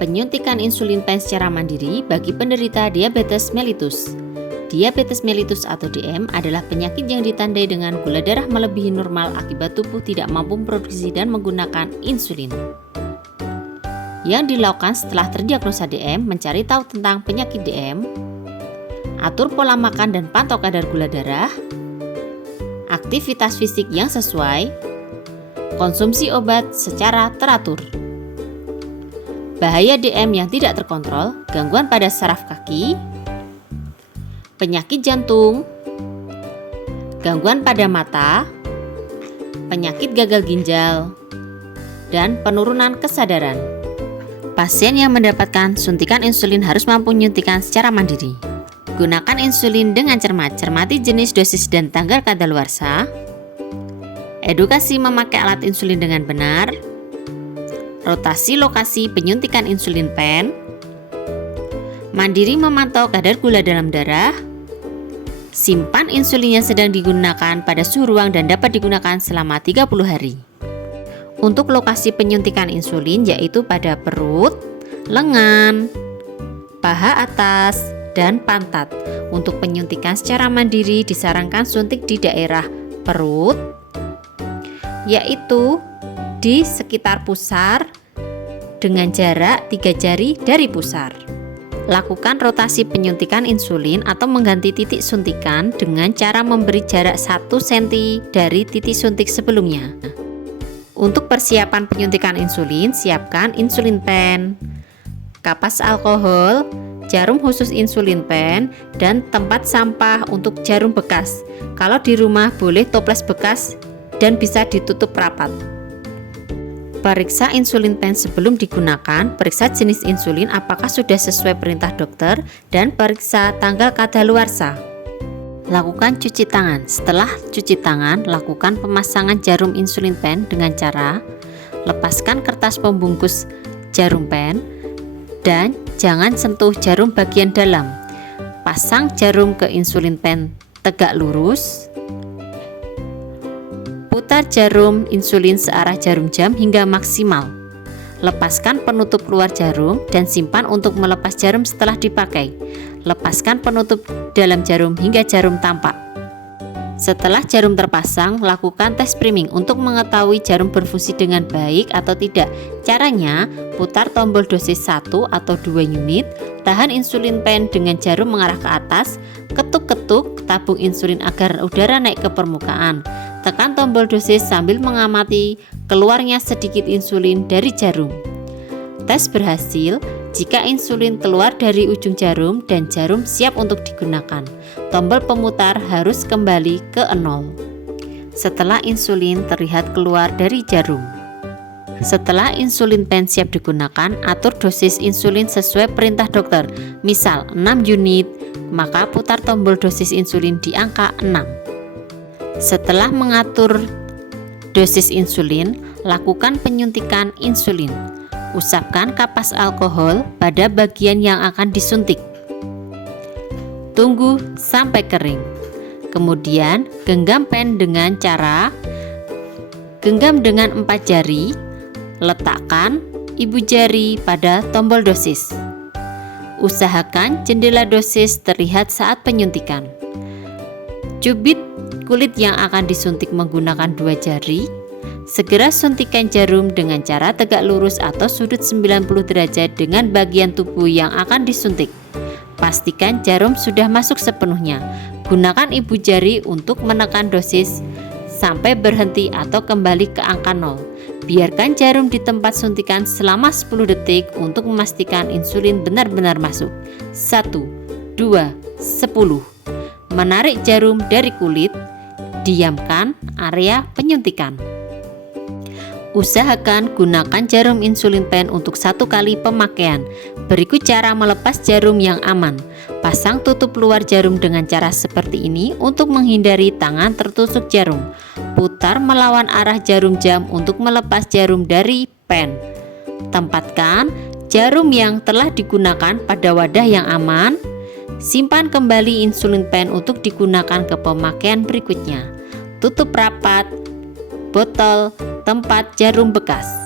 Penyuntikan insulin pen secara mandiri bagi penderita diabetes mellitus. Diabetes mellitus atau DM adalah penyakit yang ditandai dengan gula darah melebihi normal akibat tubuh tidak mampu memproduksi dan menggunakan insulin. Yang dilakukan setelah terdiagnosa DM, mencari tahu tentang penyakit DM, atur pola makan dan pantau kadar gula darah, aktivitas fisik yang sesuai, konsumsi obat secara teratur. Bahaya DM yang tidak terkontrol, gangguan pada saraf kaki, penyakit jantung, gangguan pada mata, penyakit gagal ginjal, dan penurunan kesadaran. Pasien yang mendapatkan suntikan insulin harus mampu menyuntikkan secara mandiri. Gunakan insulin dengan cermat, cermati jenis, dosis, dan tanggal kadaluarsa. Edukasi memakai alat insulin dengan benar. Rotasi lokasi penyuntikan insulin pen. Mandiri memantau kadar gula dalam darah. Simpan insulin yang sedang digunakan pada suhu ruang dan dapat digunakan selama 30 hari. Untuk lokasi penyuntikan insulin yaitu pada perut, lengan, paha atas, dan pantat. Untuk penyuntikan secara mandiri disarankan suntik di daerah perut, yaitu di sekitar pusar dengan jarak 3 jari dari pusar. Lakukan rotasi penyuntikan insulin atau mengganti titik suntikan dengan cara memberi jarak 1 cm dari titik suntik sebelumnya. Untuk persiapan penyuntikan insulin, siapkan insulin pen, kapas alkohol, jarum khusus insulin pen, dan tempat sampah untuk jarum bekas. Kalau di rumah boleh toples bekas dan bisa ditutup rapat. Periksa insulin pen sebelum digunakan, periksa jenis insulin apakah sudah sesuai perintah dokter, dan periksa tanggal kadaluarsa. Lakukan cuci tangan. Setelah cuci tangan, lakukan pemasangan jarum insulin pen dengan cara lepaskan kertas pembungkus jarum pen dan jangan sentuh jarum bagian dalam. Pasang jarum ke insulin pen tegak lurus. Putar jarum insulin searah jarum jam hingga maksimal. Lepaskan penutup luar jarum dan simpan untuk melepas jarum setelah dipakai. Lepaskan penutup dalam jarum hingga jarum tampak. Setelah jarum terpasang, lakukan tes priming untuk mengetahui jarum berfungsi dengan baik atau tidak. Caranya, putar tombol dosis 1 atau 2 unit, tahan insulin pen dengan jarum mengarah ke atas, ketuk-ketuk tabung insulin agar udara naik ke permukaan. Tekan tombol dosis sambil mengamati keluarnya sedikit insulin dari jarum. Tes berhasil jika insulin keluar dari ujung jarum dan jarum siap untuk digunakan. Tombol pemutar harus kembali ke 0. Setelah insulin terlihat keluar dari jarum. Setelah insulin pen siap digunakan, atur dosis insulin sesuai perintah dokter. Misal 6 unit, maka putar tombol dosis insulin di angka 6. Setelah mengatur dosis insulin, lakukan penyuntikan insulin. Usapkan kapas alkohol pada bagian yang akan disuntik. Tunggu sampai kering. Kemudian, genggam pen dengan cara genggam dengan 4 jari. Letakkan ibu jari pada tombol dosis. Usahakan jendela dosis terlihat saat penyuntikan. Cubit kulit yang akan disuntik menggunakan 2 jari. Segera suntikan jarum dengan cara tegak lurus atau sudut 90 derajat dengan bagian tubuh yang akan disuntik. Pastikan jarum sudah masuk sepenuhnya. Gunakan ibu jari untuk menekan dosis sampai berhenti atau kembali ke angka 0. Biarkan jarum di tempat suntikan selama 10 detik untuk memastikan insulin benar-benar masuk. 1, 2, 10. Menarik jarum dari kulit. Diamkan area penyuntikan. Usahakan gunakan jarum insulin pen untuk 1 kali pemakaian. Berikut cara melepas jarum yang aman. Pasang tutup luar jarum dengan cara seperti ini untuk menghindari tangan tertusuk jarum. Putar melawan arah jarum jam untuk melepas jarum dari pen. Tempatkan jarum yang telah digunakan pada wadah yang aman. Simpan kembali insulin pen untuk digunakan ke pemakaian berikutnya. Tutup rapat botol tempat jarum bekas.